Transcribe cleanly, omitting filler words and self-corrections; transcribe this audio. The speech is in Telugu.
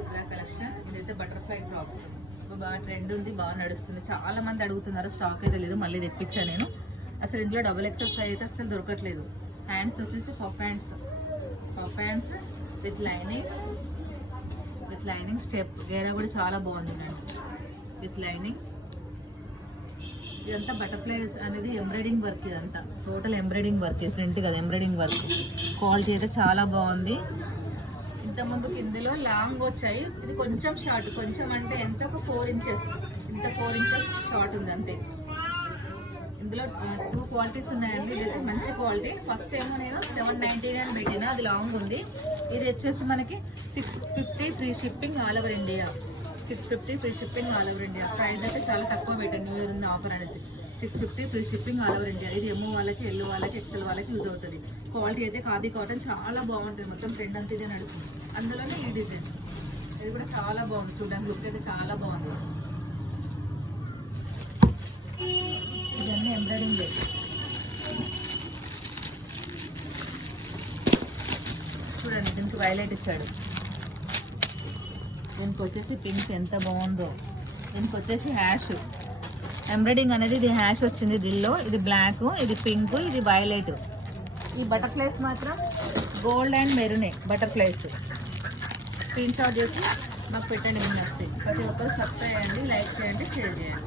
రుద్రా కలెక్షన్. ఇదైతే బటర్ఫ్లై ఫ్రాక్స్ బాగా ట్రెండ్ ఉంది, బాగా నడుస్తుంది. చాలా మంది అడుగుతున్నారు, స్టాక్ అయితే లేదు, మళ్ళీ తెప్పించాను నేను. అసలు ఇందులో డబుల్ ఎక్సెల్ సైజ్ అయితే అసలు దొరకట్లేదు. హ్యాండ్స్ వచ్చేసి puff hands with lining step గేరా కూడా చాలా బాగుంది అండి. విత్ లైనింగ్ ఇదంతా బటర్ఫ్లైస్ అనేది ఎంబ్రాయిడింగ్ వర్క్. ఇదంతా టోటల్ ఎంబ్రాయిడింగ్ వర్క్, ఇది ప్రింట్ కదా, ఎంబ్రాయిడింగ్ వర్క్. క్వాలిటీ అయితే చాలా బాగుంది. ఇంతకుముందుకు ఇందులో లాంగ్ వచ్చాయి, ఇది కొంచెం షార్ట్, కొంచెం అంటే ఎంత ఒక 4 ఇంచెస్, ఇంత 4 ఇంచెస్ షార్ట్ ఉంది అంతే. ఇందులో 2 క్వాలిటీస్ ఉన్నాయండి. ఇదైతే మంచి క్వాలిటీ. ఫస్ట్ ఏమో నేను 799 పెట్టినా, అది లాంగ్ ఉంది. ఇది వచ్చేసి మనకి 650 free shipping all over India. 650 free shipping all over India. Price అయితే చాలా తక్కువ పెట్టాను, న్యూ ఇయర్ ఉంది ఆఫర్ అనేసి. 650 free shipping all over India. ఇది ఎంఓ వాళ్ళకి, ఎల్ వాళ్ళకి, ఎక్సెల్ వాళ్ళకి యూజ్ అవుతుంది. క్వాలిటీ అయితే ఖాదీ కాటన్ చాలా బాగుంటుంది. మొత్తం ట్రెండ్ అంతా ఇదే నడుస్తుంది. అందులోనే ఈ డిజైన్ ఇది కూడా చాలా బాగుంది, చూడడానికి లుక్ అయితే చాలా బాగుంది. ఇవన్నీ ఎంబ్రాయిడింగ్ చూడండి. దీనికి వైలెట్ ఇచ్చాడు, దీనికి వచ్చేసి పింక్ ఎంత బాగుందో. దీనికి వచ్చేసి హ్యాష్ ఎంబ్రాయిడింగ్ అనేది, ఇది హ్యాష్ వచ్చింది దీనిలో. ఇది బ్లాక్, ఇది పింక్, ఇది వైలెట్. ఈ బటర్ఫ్లైస్ మాత్రం గోల్డ్ అండ్ మెరూనే బటర్ఫ్లైస్. స్క్రీన్ షాట్ చేసి మాకు పెట్టండి, మీకు వస్తాయి. ప్రతి ఒక్కరు సబ్స్క్రైబ్ చేయండి, లైక్ చేయండి, షేర్ చేయండి.